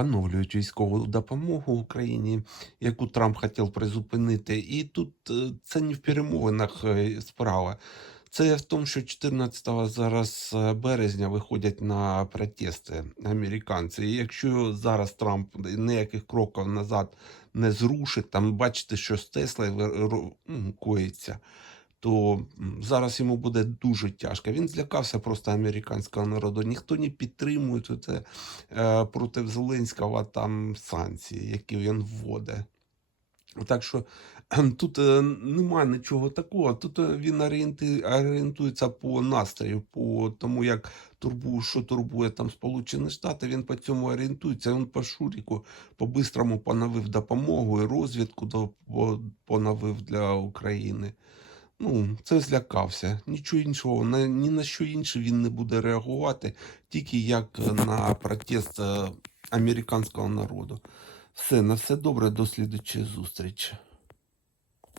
поновлюють військову допомогу Україні, яку Трамп хотів призупинити. І тут е, це не в перемовинах е, справа. Це в тому, що 14 зараз е, березня виходять на протести американці. І якщо зараз Трамп ніяких кроків назад не зрушить, там бачите, що з Теслою ро- коїться, то зараз йому буде дуже тяжко. Він злякався просто американського народу. Ніхто не підтримує це е, проти Зеленського там санкції, які він вводить. Так що тут е, нема нічого такого. Тут е, він орієнтується по настрою, по тому, як турбує, що турбує там Сполучені Штати. Він по цьому орієнтується. Він по Шуріку по-бистрому поновив допомогу і розвідку поновив для України. Ну, це злякався. Нічого іншого, на, ні на що інше він не буде реагувати, тільки як на протест е, американського народу. Все, на все добре, до слідчої зустрічі.